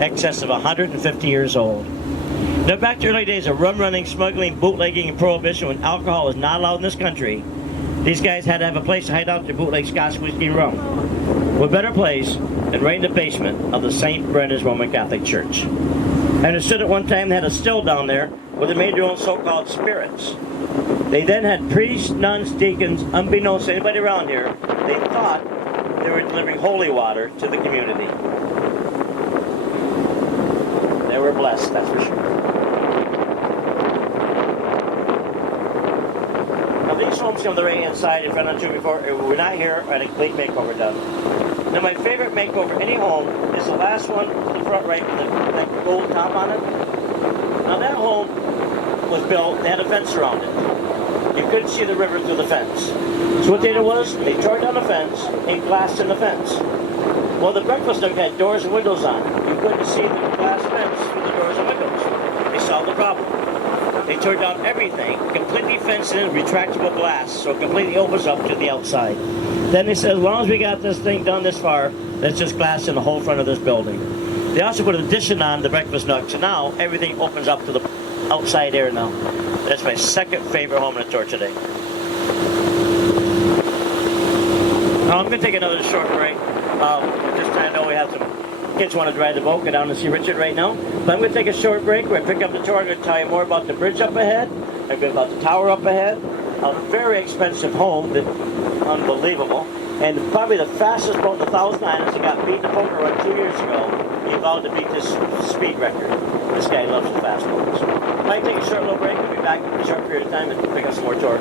excess of 150 years old. Now, back to the early days of rum running, smuggling, bootlegging, and prohibition, when alcohol was not allowed in this country, these guys had to have a place to hide out their bootleg Scotch whiskey and rum. What better place than right in the basement of the St. Brendan's Roman Catholic Church? I understood at one time they had a still down there where they made their own so-called spirits. They then had priests, nuns, deacons, unbeknownst to anybody around here, they thought they were delivering holy water to the community. They were blessed, that's for sure. Now these homes come to the right-hand side in front of the two before. We're not here, I had a complete makeover done. Now my favorite makeover any home is the last one in the front right with the gold top on it. Now that home was built, they had a fence around it. You couldn't see the river through the fence. So what they did was, they tore down the fence and glassed in the fence. Well, the breakfast nook had doors and windows on it. You couldn't see the glass fence through the doors and windows. They solved the problem. They tore down everything, completely fenced in, retractable glass, so it completely opens up to the outside. Then they said, as long as we got this thing done this far, let's just glass in the whole front of this building. They also put an addition on the breakfast nook, so now everything opens up to the outside air now. That's my second favorite home in the tour today. Now I'm going to take another short break. Just trying to know we have some kids want to drive the boat, go down and see Richard right now. But I'm going to take a short break. We're going to pick up the tour. I'm going to tell you more about the bridge up ahead, a bit about the tower up ahead, a very expensive home, that unbelievable, and probably the fastest boat in the Thousand Islands that got beat in the poker run 2 years ago. He vowed to beat this speed record. This guy loves the fast boats. Might take a short little break. We'll be back in a short period of time and pick up some more tour.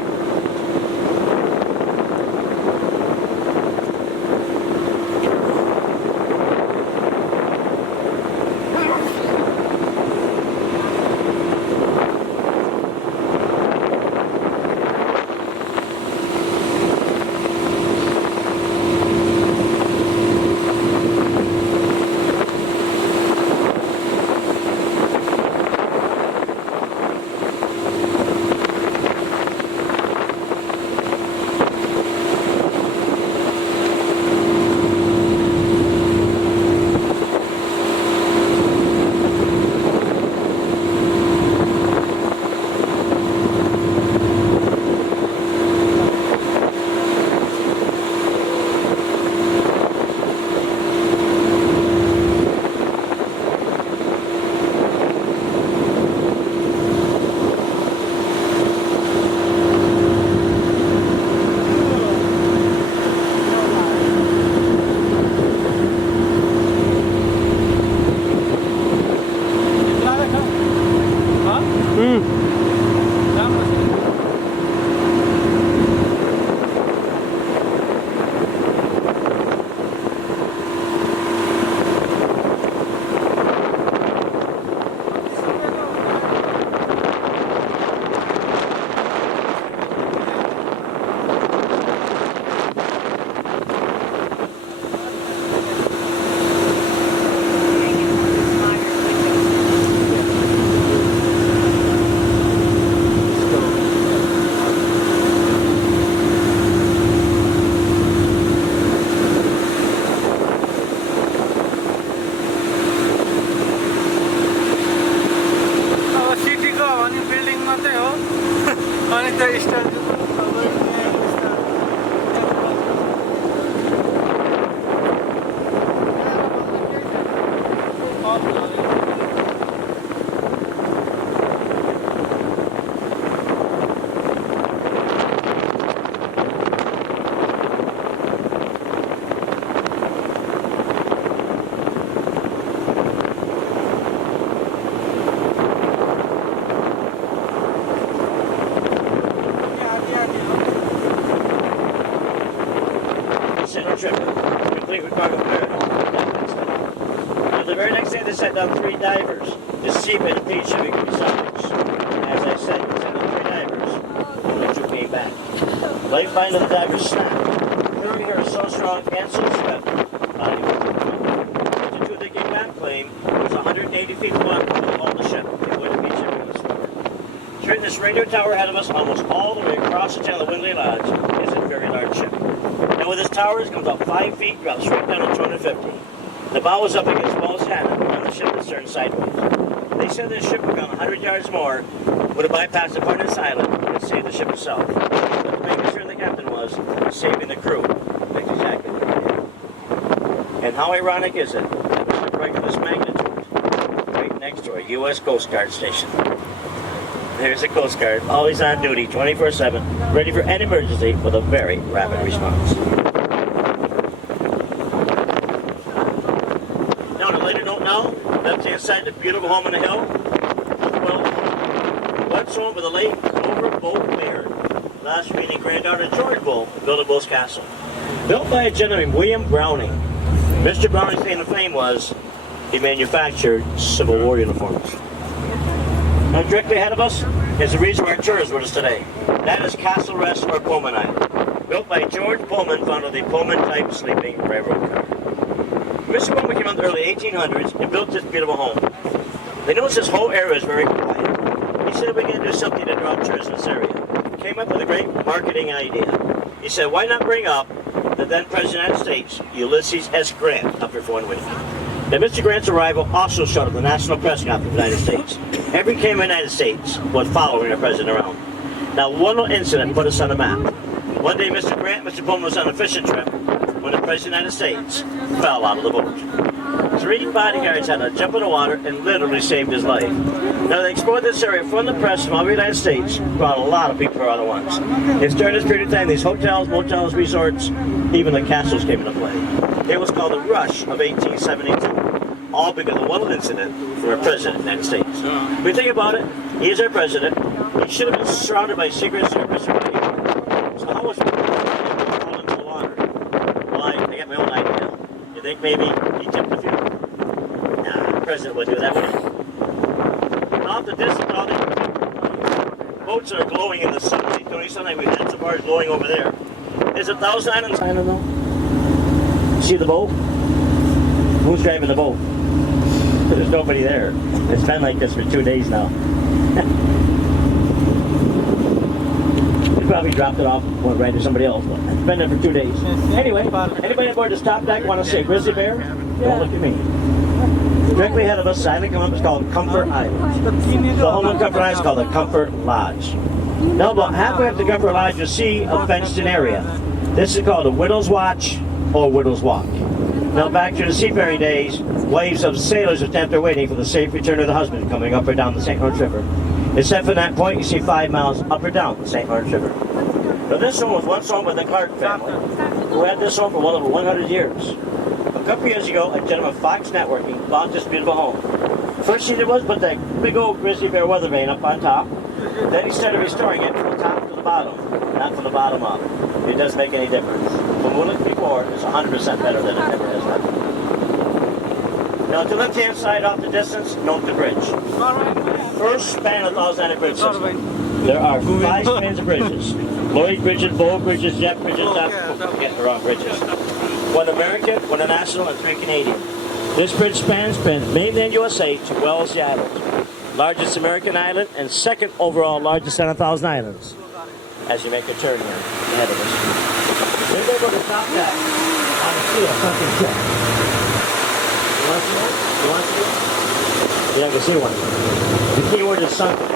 Trip, complete with cargo clear. Now, the very next day they sent down 3 divers to see if the Peach Shipping could be salvaged. As I said, they sent down 3 divers, only 2 came back. Life line of the divers snapped. 30 are so strong and so swift, body was the 2 that came back claimed it was 180 feet long to hold the ship. It wouldn't be shipping this far. Turn this radio tower ahead of us almost all the way across the tail of Windley Lodge is a very large ship. Now with this tower, it comes up 5 feet, drops straight down to 250. The bow is up against Walls Cannon. the ship was turned sideways. They said the ship had gone 100 yards more, would have bypassed the Parnas Island, and saved the ship itself. But the main concern the captain was saving the crew. That's exactly what he did. And how ironic is it that a ship right of this magnitude, right next to a U.S. Coast Guard station? There's a Coast Guard, always on duty, 24/7, ready for any emergency with a very rapid response. Now, on a later note now, left-hand side, the beautiful home on the hill. Well, what's home with the late Clover Bolt Baird, last remaining granddaughter George Bolt, built at Bulls Castle. Built by a gentleman, William Browning. Mr. Browning's claim to fame was he manufactured Civil War uniforms. Now, directly ahead of us is the reason why our tour is with us today. That is Castle Rest or Pullman Island, built by George Pullman, founder of the Pullman-type sleeping railroad car. Mr. Pullman came out in the early 1800s and built this beautiful home. They noticed this whole area is very quiet. He said, we're going to do something to draw tourists in this area. Came up with a great marketing idea. He said, why not bring up the then President of the United States, Ulysses S. Grant, up here for 1 week. Now, Mr. Grant's arrival also showed up the National Press Conference of the United States. Every king of the United States was following the president around. Now, one little incident put us on the map. One day, Mr. Pullman was on a fishing trip when the President of the United States fell out of the boat. 3 bodyguards had to jump in the water and literally saved his life. Now, they explored this area from the press from all over the United States, brought a lot of people out at once. It's during this period of time, these hotels, motels, resorts, even the castles came into play. It was called the Rush of 1872, all because of one incident from a president of the United States. When you think about it, he is our president. He should have been surrounded by Secret Service or people. So how was he fall into the water? Well, I got my own idea. You think maybe he tipped a few? Nah, the president would do that, would he? Off the distance, all the boats are glowing in the sunlight. Tony, sunlight, we had some bars glowing over there. There's 1,000 islands. I don't know. See the boat? Who's driving the boat? There's nobody there. It's been like this for 2 days now. They probably dropped it off, went right to somebody else. But it's been there for 2 days. Anyway, anybody aboard the stop deck want to say Grizzly Bear? Don't look at me. Directly ahead of us, island come up, it's called Comfort Island. The home of Comfort Island is called the Comfort Lodge. Now, about halfway up the Comfort Lodge, you'll see a fenced-in area. This is called a Widow's Watch or Widow's Walk. Now, back to the seafaring days, waves of sailors attempt their waiting for the safe return of the husband coming up or down the St. Lawrence River. Except from that point, you see 5 miles up or down the St. Lawrence River. Now, this home was once owned by the Clark family, who had this home for well over 100 years. A couple years ago, a gentleman of Fox Networking bought this beautiful home. First thing he did was put that big old Grizzly Bear weather vane up on top. Then he started restoring it from the top to the bottom, not from the bottom up. It doesn't make any difference. From what it looked before, it's 100% better than it ever has been. Now, to the left-hand side off the distance, note the bridge. First span of the 1,000 bridge system. There are 5 spans of bridges. Lloyd bridges, Bow bridges, Jet bridges, forget the wrong bridges. 1 American, 1 national, and 3 Canadian. This bridge spans mainland USA to Wellesley Island, largest American island and second overall largest out of 1,000 islands. As you make a turn here ahead of us. Then go to the top deck on the sea of something ship. You want to see one? You want to see one? Yeah, I can see one. The key word is sunken.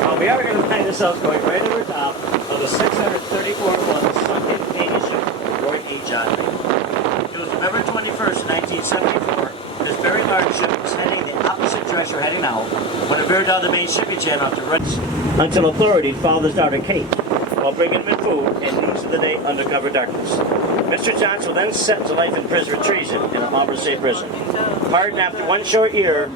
Now, we are going to find ourselves going right over the top of the 634-foot sunken Canadian ship, Roy E. John Lee. It was November 21st, 1974. This very large ship was heading the opposite direction we're heading now when it veered down the main shipping channel to Ritz until authorities followed his daughter Kate while bringing him in food and news of the day under cover darkness. Mr. Johnson was then sentenced to life in prison for treason in an Auburn State prison. Pardoned after 1 short year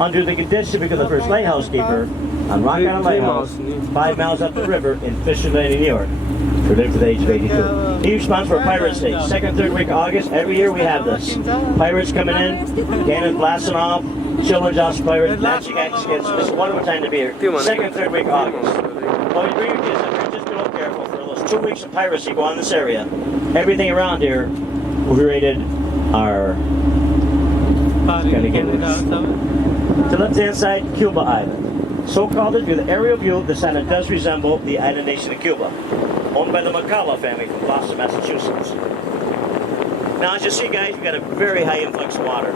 under the condition because the first lighthouse keeper on Rock Island Lighthouse, 5 miles up the river in Fisher Lane, New York. Who lived to the age of 82. He responds for Pirates Day. 2nd and 3rd week of August. Every year we have this. Pirates coming in, cannons blasting off, children's house pirates, matching X kids. It's a wonderful time to be here. 2nd and 3rd week of August. While you bring your kids up here, just be a little careful. For those 2 weeks of piracy go on in this area, everything around here will be rated R. Gonna get this. To the left-hand side, Cuba Island. So called it due to the aerial view, this island does resemble the island nation of Cuba, owned by the McCullough family from Boston, Massachusetts. Now, as you see, guys, we got a very high influx of water.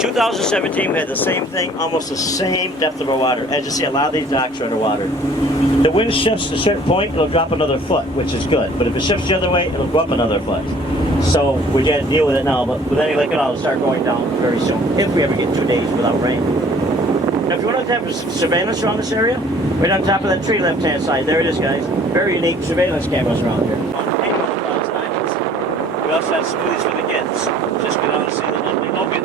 2017, we had the same thing, almost the same depth of our water. As you see, a lot of these docks are underwater. The wind shifts to a certain point, it'll drop another foot, which is good. But if it shifts the other way, it'll go up another foot. So we got to deal with it now. But with any luck at all, it'll start going down very soon, if we ever get 2 days without rain. Now, if you want to have surveillance around this area, right on top of that tree left-hand side, there it is, guys. Very unique surveillance cameras around here. We also have smoothies for the kids. Just go down and see the lovely Logan.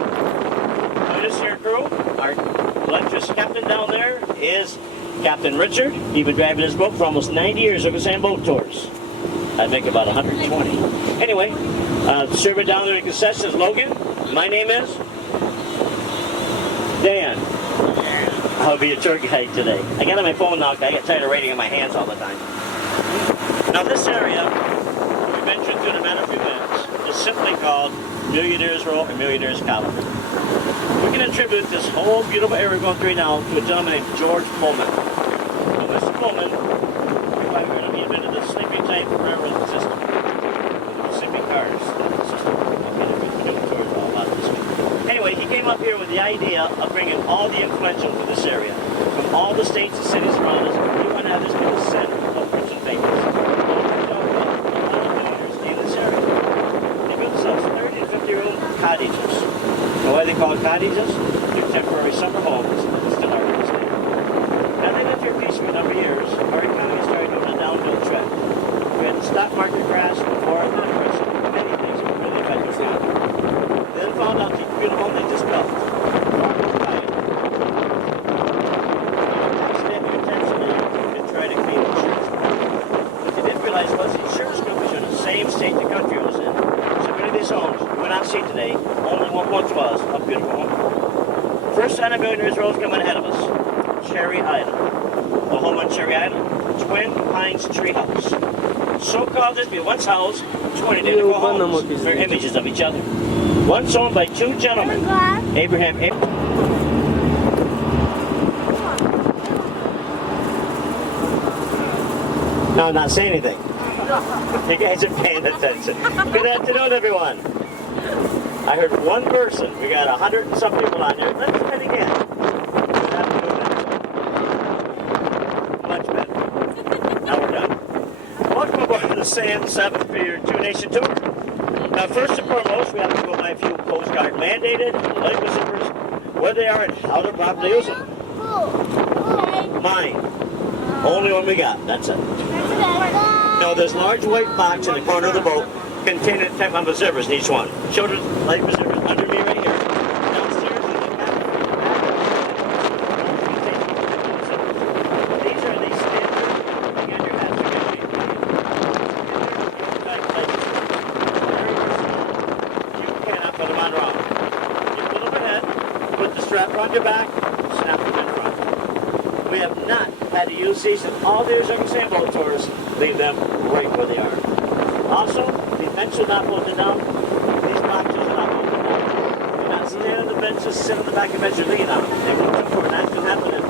Notice here, crew, our electrician captain down there is Captain Richard. He's been driving his boat for almost 90 years over sand boat tours. I make about 120. Anyway, the server down there in the concession is Logan. My name is Dan. I'll be a tour guide today. I got on my phone now because I get tired of writing in my hands all the time. Now this area, we mentioned through the matter of a few minutes, is simply called Millionaire's Row and Millionaire's Colony. We can attribute this whole beautiful area we're going through now to a gentleman named George Pullman. Now Mr. Pullman, he invented the sleeping type railroad system. The sleeping cars system. We're doing tours all about this week. Anyway, he came up here with the idea of bringing all the influential to this area. From all the states and cities around us, we want to have this be the center of rich and famous. In this area. They built themselves 30 to 50 room cottages. And why they call it cottages? They're temporary summer homes that still are real estate. Now they lived here peacefully for a number of years. Our economy started on a downhill trend. We had the stock market crash, war, and depression, many things that really affected the economy. Then found out the beautiful home they just built. State the country was in. So many of these homes you will not see today, only one once was a beautiful home. First sign of Millionaire's Row is coming ahead of us. Cherry Island. The home on Cherry Island, Twin Pines Tree House. So called this be once housed 20 identical homes. They're images of each other. Once owned by two gentlemen, Abraham. No, I'm not saying anything. You guys are paying attention. Good afternoon, everyone. I heard one person. We got 100 and some people on here. Let's try it again. Good afternoon. Much better. Now we're done. Welcome aboard the Sam 7 for your Two Nation Tour. Now, first and foremost, we have to go by a few Coast Guard mandated life preservers, where they are and how they're properly using them. Mine. Only one we got. That's it. No, there's a large white box in the corner of the boat containing 10 preservers in each one. Children's life preservers under me right here. Downstairs in the cabin. These are the standard, you got your hats, you cannot put them on wrong. You put them ahead, put the strap around your back, snap them in front. We have not had to use these in all the years of sand boat tours. Leave them right where they are. Also, the bench is not bolted down. These boxes are not bolted down. Do not stand on the bench, just sit on the back of the bench or lean on them. They will jump for an accident happening.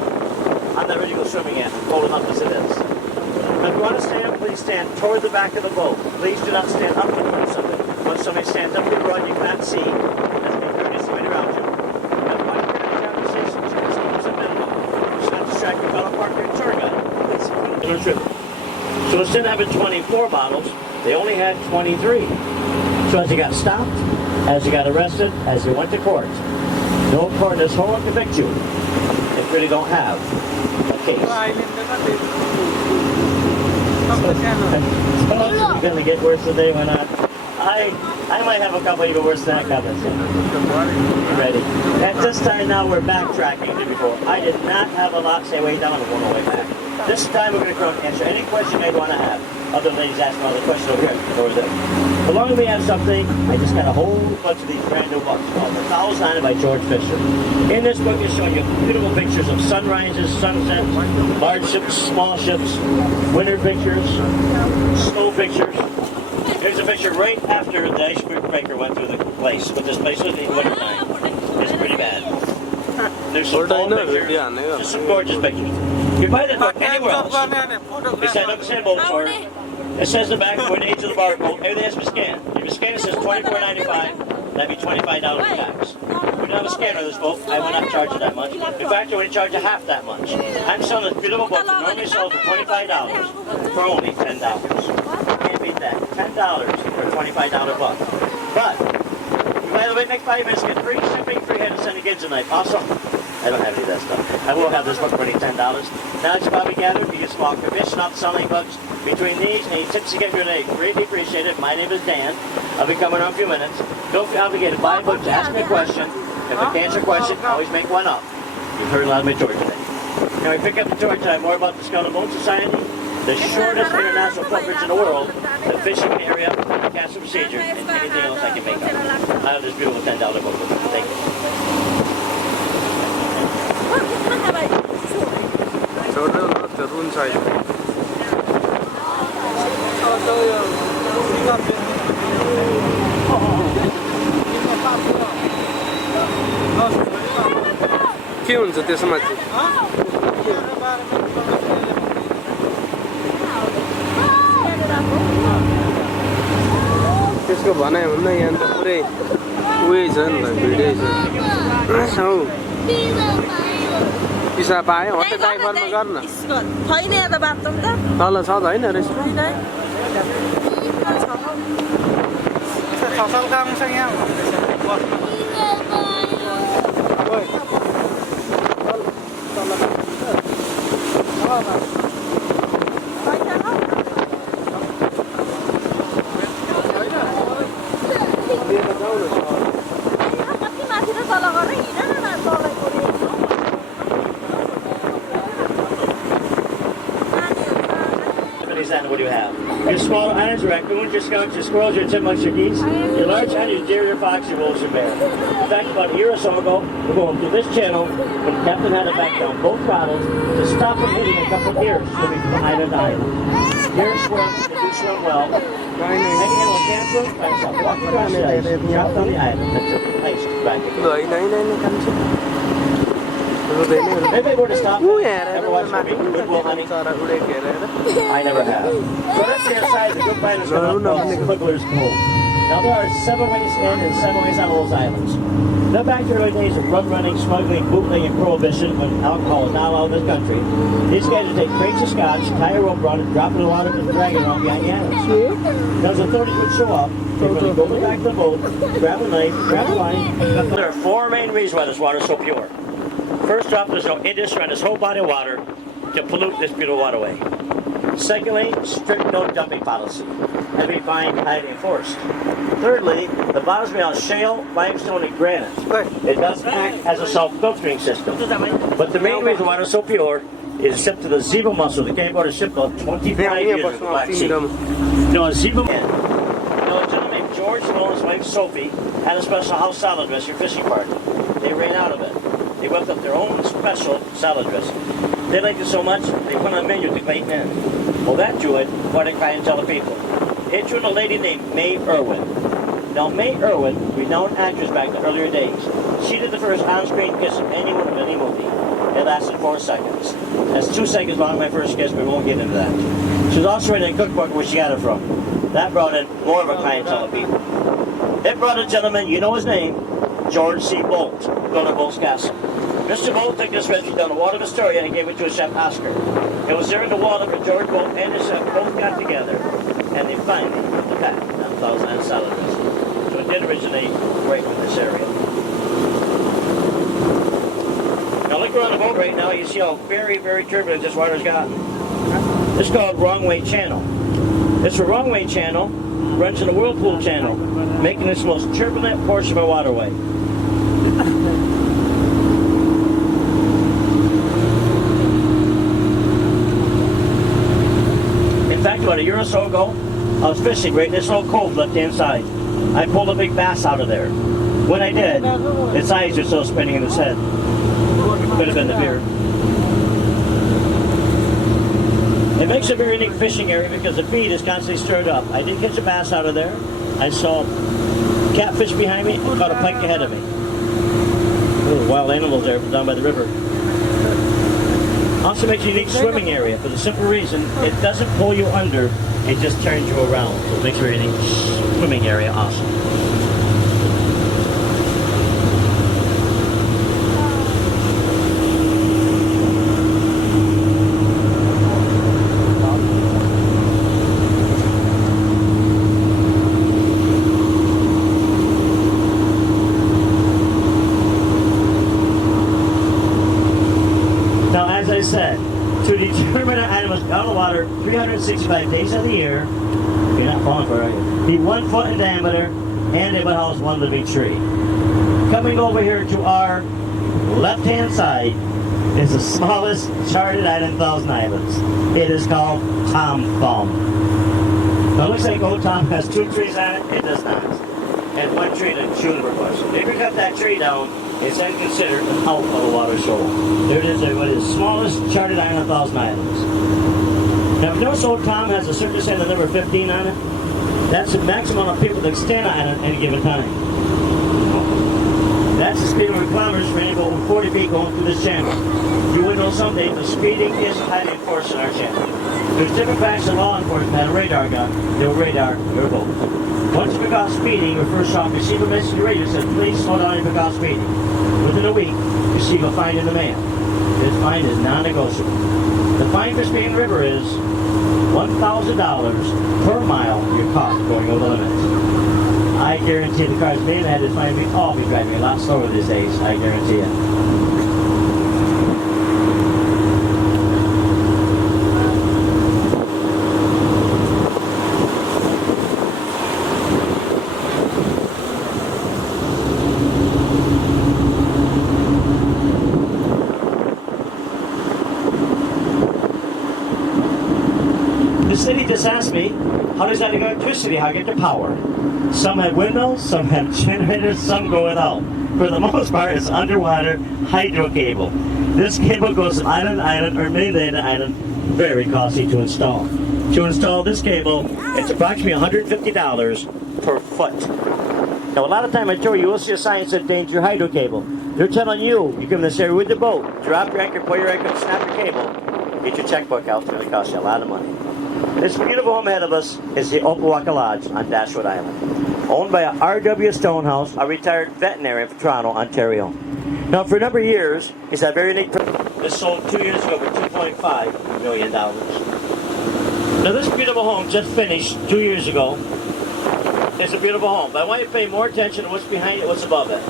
I'm not ready to go swimming yet. Cold enough as it is. Now, if you want to stand, please stand toward the back of the boat. Please do not stand up in front of something. Once somebody stands up in front, you cannot see. That's being courteous right around you. Now, if you want to carry a conversation, just keep a minimum. Just not distract your fellow partner and tour guide. It's trip. So instead of having 24 bottles, they only had 23. So as he got stopped, as he got arrested, as he went to court, no court in this whole will convict you if you really don't have a case. So it's going to get worse today when I might have a couple even worse than that comment. Ready? At this time now we're backtracking to before. I did not have a lot say way down and one way back. This time we're going to answer any question you want to have. Other ladies ask another question over here. Over there. Along with me have something. I just got a whole bunch of these brand new books called The Fowls Island by George Fisher. In this book is showing you beautiful pictures of sunrises, sunsets, large ships, small ships, winter pictures, snow pictures. Here's a picture right after the icebreaker went through the place. What this place was in wintertime. It's pretty bad. There's some cool pictures, just some gorgeous pictures. You buy that book anywhere else. Besides up Sand Boat Tour. It says in the back, when age of the barcode, everything has to be scanned. If you scan it, it says $24.95. That'd be $25 in tax. We don't have a scanner on this boat. I will not charge you that much. In fact, I only charge you half that much. I'm selling this beautiful boat that normally sells for $25 for only $10. Can't beat that. $10 for a $25 boat. But, by the way, next 5 minutes, get free shipping, free head and sending kids tonight. Also, I don't have any of that stuff. I will have this book for only $10. Now it's about to be gathered. You get small commission off selling books. Between these and 8 tips to get your day, greatly appreciated. My name is Dan. I'll be coming in a few minutes. Don't feel obligated to buy books, ask me a question. If I can't answer a question, always make one up. You've heard a lot of my tour today. Now we pick up the tour tonight more about the Skull and Bone Society, the shortest international footbridge in the world, the fishing area, the castle procedure, and anything else I can make up. I have this beautiful $10 book with me. Thank you. के हुन्छ त्यसमा चाहिँ त्यसको भनाइ हुन्न यहाँ त पुरै उयो छ नि त भिडियो छ हौ पिसा पायो होटेल ड्राइभरमा गर्न छैन त बाथरुम त तल छ त हैन restaurant What do you have? Your small islands, your raccoons, your skunks, your squirrels, your chipmunks, your geese, your large and your deer, your fox, your wolves, your bear. In fact, about a year or so ago, we're going through this channel when the captain had to back down both throttles to stop from hitting a couple of ears swimming from island to island. Deer swim, they do swim well. Any animal can't swim, find yourself walking across the ice, drop down the island, that's your ice back. Maybe we're to stop ever watch the movie Goodwill Hunting? I never have. So let's see outside the good fighters called Quiggler's Cove. Now there are 7 ways in and 7 ways out of those islands. Now back to the early days of drug running, smuggling, bootlegging, and prohibition when alcohol was not allowed in this country. These guys would take crates of scotch, tie a rope around it, drop it in the water, and drag it around behind the islands. Now as authorities would show up, they would go back to the boat, grab a knife, grab a line. There are 4 main reasons why this water is so pure. First off, there's no industry on this whole body of water to pollute this beautiful waterway. Secondly, strict no dumping policy. Heavy fine, highly enforced. Thirdly, the bottom's made out of shale, limestone, and granite. It does act as a self-filtering system. But the main reason water is so pure is except to the zebra mussel that came aboard a ship called 25 years in the Black Sea. Now, a zebra man. Now, a gentleman named George and his wife Sophie had a special house salad dressing fishing party. They ran out of it. They whipped up their own special salad dressing. They liked it so much, they put on a menu to Clayton Inn. Well, that drew it, what a clientele of people. It drew in a lady named May Irwin. Now, May Irwin, renowned actress back in the earlier days, she did the first on-screen kiss of anyone in any movie. It lasted 4 seconds. That's 2 seconds long, my first kiss, but we won't get into that. She was also in a cookbook where she got it from. That brought in more of a clientele of people. It brought a gentleman, you know his name, George C. Bolt, built at Bolt's Castle. Mr. Bolt took this recipe down the water of Astoria and gave it to his chef Oscar. It was there in the water where George Bolt and his chef both got together, and they finally put the patent on Thousand Island salad dressing. So it did originate right in this area. Now look around the boat right now, you see how very, very turbulent this water's gotten. This is called Wrong Way Channel. This Wrong Way Channel runs in the Whirlpool Channel, making this the most turbulent portion of our waterway. In fact, about a year or so ago, I was fishing right in this little cove left-hand side. I pulled a big bass out of there. When I did, its eyes were still spinning in its head. Could have been the beer. It makes a very unique fishing area because the feed is constantly stirred up. I did catch a bass out of there. I saw catfish behind me and caught a pike ahead of me. Little wild animals there down by the river. Also makes a unique swimming area for the simple reason it doesn't pull you under, it just turns you around. So it makes a very unique swimming area awesome. Now, as I said, to determine an animal's out of the water 365 days of the year, you're not falling for it, are you? Be 1 foot in diameter, and it would house one living tree. Coming over here to our left-hand side is the smallest charted island in Thousand Islands. It is called Tom Thumb. Now, it looks like Old Tom has 2 trees on it. It does not. And 1 tree, the juniper bush. If you cut that tree down, it's then considered an out of the water shoal. There it is, what is the smallest charted island of Thousand Islands. Now, if you notice Old Tom has a surface area of number 15 on it, that's the maximum of people that can stand on it at any given time. That's the speed of kilometers for any over 40 feet going through this channel. You would know someday the speeding is highly enforced in our channel. There's different facts of law enforcement had a radar gun. They'll radar your boat. Once you pick off speeding, your first off, receive a message to your radio that says, please slow down and pick off speeding. Within a week, you receive a fine in the mail. This fine is non-negotiable. The fine for speeding the river is $1,000 per mile you're caught going over the limit. I guarantee the cars being had this fine, we'd all be driving a lot slower these days, I guarantee it. The city just asked me, how does that electricity, how to get the power? Some have windmills, some have generators, some go without. For the most part, it's underwater hydro cable. This cable goes from island to island or mainland to island, very costly to install. To install this cable, it's approximately $150 per foot. Now, a lot of time I told you will see a sign that says danger hydro cable. They're telling you, you come in this area with the boat, drop your anchor, pull your anchor, snap your cable, get your checkbook out, it's going to cost you a lot of money. This beautiful home ahead of us is the Opawaka Lodge on Dashwood Island, owned by a R.W. Stonehouse, a retired veterinarian from Toronto, Ontario. Now, for a number of years, it's that very unique. This sold 2 years ago for $2.5 million. Now, this beautiful home just finished 2 years ago. It's a beautiful home, but I want you to pay more attention to what's behind it, what's above it.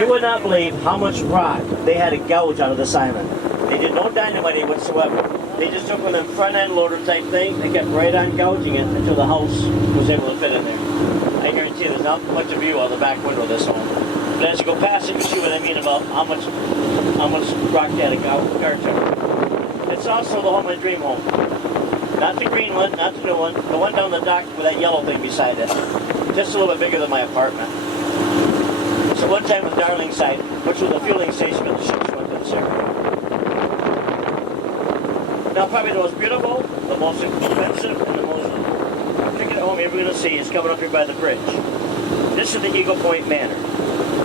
You would not believe how much rock they had to gouge out of this island. They did no dynamite whatsoever. They just took one of them front-end loader type thing. They kept right on gouging it until the house was able to fit in there. I guarantee there's not much of view out the back window of this home. But as you go past it, you see what I mean about how much rock they had to gouge to. It's also the home of the dream home. Not the green one, not the new one. The one down the dock with that yellow thing beside it. Just a little bit bigger than my apartment. So one time with Darling site, which was a fueling station when the ships went to this area. Now, probably the most beautiful, the most expensive, and the most particular home you're ever going to see is coming up here by the bridge. This is the Eagle Point Manor,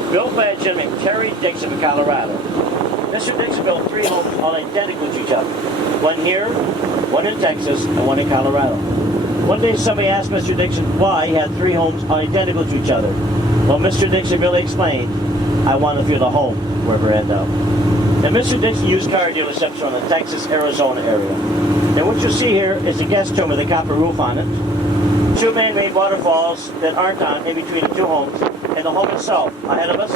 built by a gentleman named Terry Dixon of Colorado. Mr. Dixon built 3 homes all identical to each other. One here, one in Texas, and one in Colorado. One day somebody asked Mr. Dixon why he had 3 homes all identical to each other. Well, Mr. Dixon really explained, I want to feel the home wherever I end up. And Mr. Dixon used car dealerships from the Texas, Arizona area. And what you see here is the guest room with a copper roof on it. 2 man-made waterfalls that aren't on in between the 2 homes. And the home itself, ahead of us,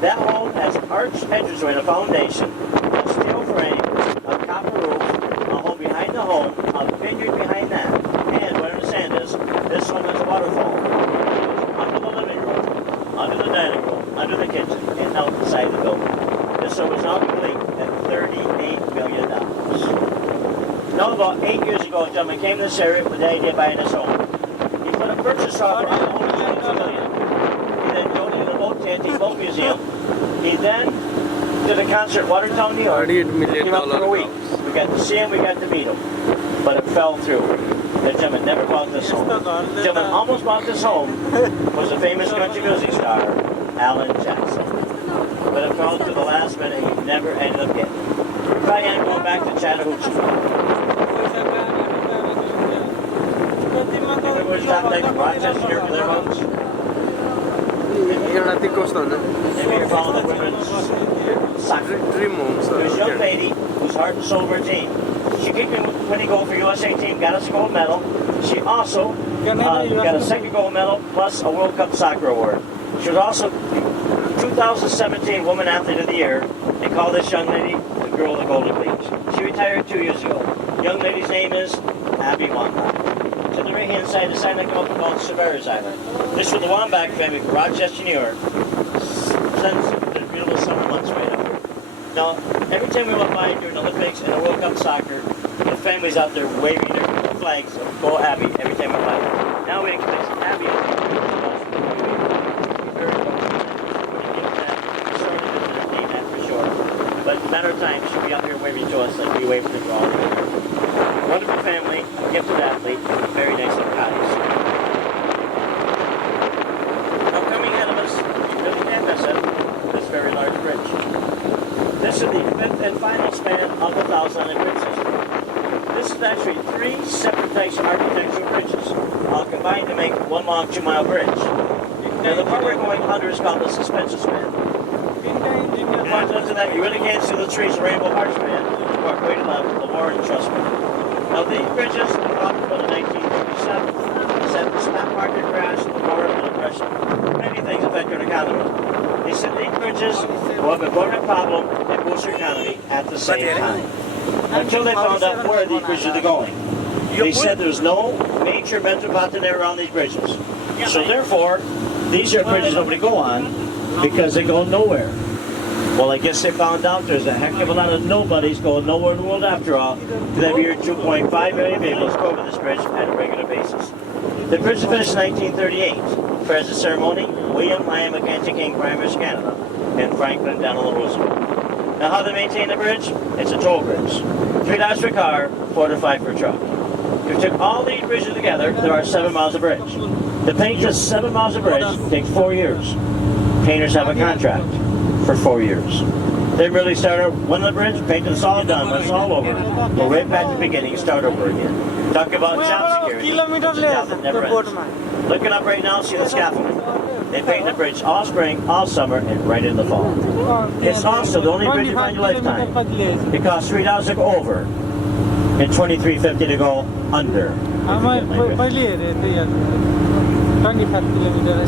that home has an arched entranceway and a foundation, a steel frame, a copper roof, a home behind the home, a vineyard behind that. And what I understand is, this home has a waterfall. Under the living room, under the dining room, under the kitchen, and outside the building. This home is now complete at $38 million. Now, about 8 years ago, a gentleman came to this area with the idea of buying this home. He put a purchase offer on the home of $22 million. He then donated a boat to Antique Boat Museum. He then did a concert in Watertown, New York. $38 million. Came up for a week. We got to see him, we got to meet him. But it fell through. The gentleman never bought this home. The gentleman almost bought this home was the famous country music star, Alan Jackson. But it fell to the last minute, he never ended up getting it. probably end going back to Chattahoochee. Everybody stop like Rochester, your their homes. यहाँ राति कस्तो हुन्छ Maybe you're following the women's soccer. Dream homes There's a young lady whose heart and soul of her team. She kicked in winning goal for USA team, got us a gold medal. She also got a second gold medal plus a World Cup soccer award. She was also 2017 Woman Athlete of the Year. They call this young lady the Girl of the Golden Leagues. She retired 2 years ago. Young lady's name is Abby Wambach. To the right hand side, the sign that come up called Severus Island. This was the Wambach family from Rochester, New York. Since the beautiful summer months right up here. Now, every time we went by during the Olympics and the World Cup soccer, the families out there waving their flags of Go Abby every time we went by. Now we expect Abby is for sure. But in a matter of time, she'll be up here waving to us like we wave to all the other. Wonderful family, gifted athlete, very nice little cottage. Now coming ahead of us, you really can't miss it, this very large bridge. This is the fifth and final span of the Thousand Island Bridge system. This is actually 3 separate types of architectural bridges, all combined to make one long 2-mile bridge. Now the part we're going under is called the suspension span. If I look to that, you really can't see the trees, Rainbow Arch Span, walk way to left, the Warren Trust Span. Now these bridges were built in 1937. They said the stock market crash, the war, the depression, many things affect your economy. They said these bridges will have a important problem and boost your economy at the same time. Until they found out where these bridges are going. They said there's no major metropolitan area around these bridges. So therefore, these are bridges nobody go on because they go nowhere. Well, I guess they found out there's a heck of a lot of nobodies going nowhere in the world after all. Because every year 2.5 million vehicles go over this bridge at a regular basis. The bridge was finished in 1938. President ceremony, William Lyon Mackenzie King, Prime Minister of Canada, and Franklin Delano Roosevelt. Now how they maintain the bridge? It's a toll bridge. $3 per car, $4 to $5 per truck. If you took all these bridges together, there are 7 miles of bridge. To paint just 7 miles of bridge takes 4 years. Painters have a contract for 4 years. They really started when the bridge, painted, it's all done, when it's all over. Go right back to the beginning and start over again. Talk about job security. It's a job that never ends. Looking up right now, see the scaffolding. They paint the bridge all spring, all summer, and right in the fall. It's also the only bridge you find in your lifetime. It costs $3 to go over and $23.50 to go under. To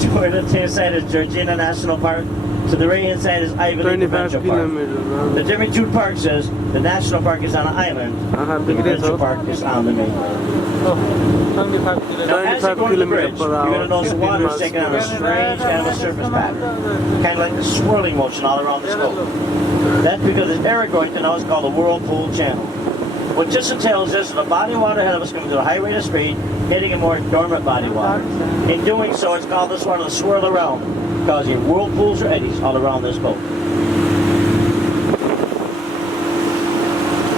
the left-hand side is Georgina National Park. To the right-hand side is Ivy Lake 25 Adventure Park. kilometers. The difference between parks is the national park is on an island, the adventure park is on the mainland. Now, as you go to the bridge, you're going to notice the water is taking on a strange kind of a surface pattern, kind of like a swirling motion all around the scope. That's because this area going to now is called the Whirlpool Channel. What this entails is that a body of water ahead of us coming to a high rate of speed, hitting a more dormant body of water. In doing so, it's called this one to swirl around, causing whirlpools or eddies all around this boat.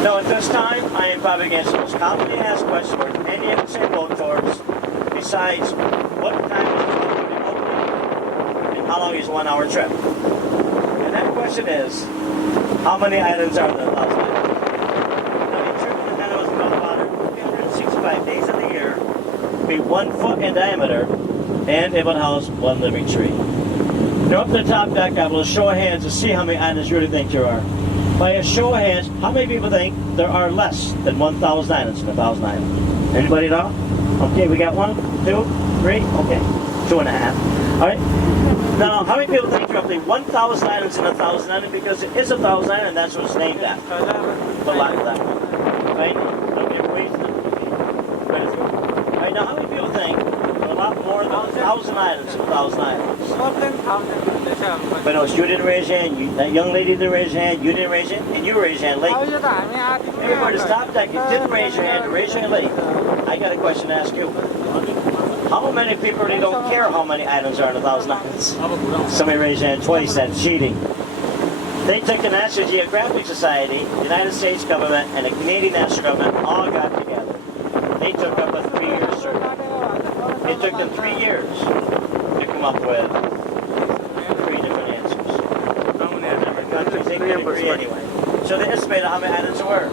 Now at this time, I am probably against the most commonly asked question for any of the boat tours, besides what time is the boat going to be opening and how long is a 1 hour trip. And that question is, how many islands are there in Los Angeles? Now the trip to the Panama water 365 days of the year, be 1 foot in diameter, and it would house 1 living tree. Now up the top deck, I will show of hands to see how many islands you really think there are. By a show of hands, how many people think there are less than 1,000 islands in 1,000 islands? Anybody know? Okay, we got 1, 2, 3, okay, 2.5. All right. Now, how many people think roughly 1,000 islands in 1,000 islands? Because it is 1,000 islands, and that's what it's named after. The lot of that. Right? Okay, wait. Right now, how many people think there are a lot more than 1,000 islands in 1,000 islands? But no, you didn't raise your hand, that young lady didn't raise your hand, you didn't raise it, and you raised your hand late. Everybody stop that, you didn't raise your hand, raise your hand late. I got a question to ask you. How many people really don't care how many islands are in 1,000 islands? Somebody raised their hand twice, that's cheating. They took the National Geographic Society, the United States government, and the Canadian National Government all got together. They took up a 3-year survey. It took them 3 years to come up with 3 different answers. Different countries, they could agree anyway. So they estimated how many islands there were.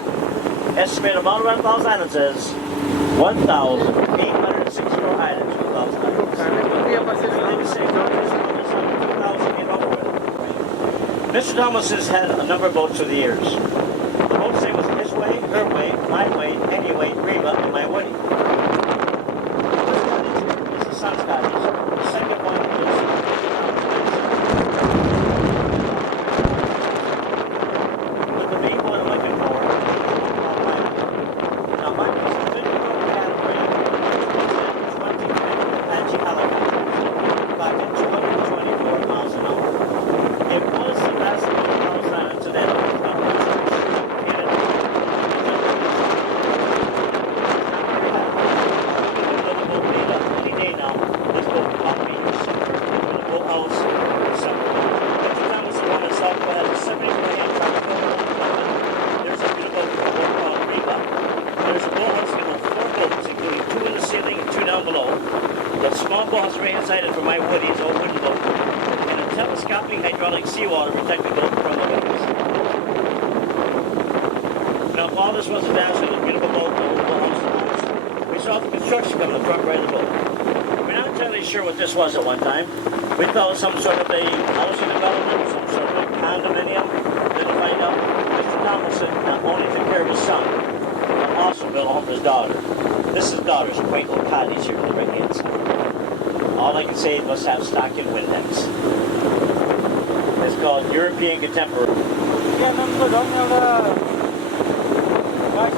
Estimated amount around Falls Islands is 1,864 islands. 1,000 islands. Mr. Thomas has had a number of boats through the years. The boats say was his way, her way, my way, anyway, Reba, and my Woody. This is the Sun's cottage. The second one is but the main one I'm looking for is mine. Now mine is a 50-foot category. It's 20 Apache helicopter. Clocked at 224 miles an hour. It was the last one of Falls Island to that. Inside it for my Woody, it's old wooden boat, and a telescopic hydraulic seawater protecting boat from the waves. Now, while this was a dash of a beautiful boat, we saw the construction come in the front right of the boat. We're not entirely sure what this was at one time. We thought it was some sort of a housing development, some sort of a condominium. Then to find out, Mr. Thomason not only took care of his son, but also built a home for his daughter. This is his daughter's quaint little cottage here on the right-hand side. All I can say it must have stock in Windex. It's called European Contemporary. Why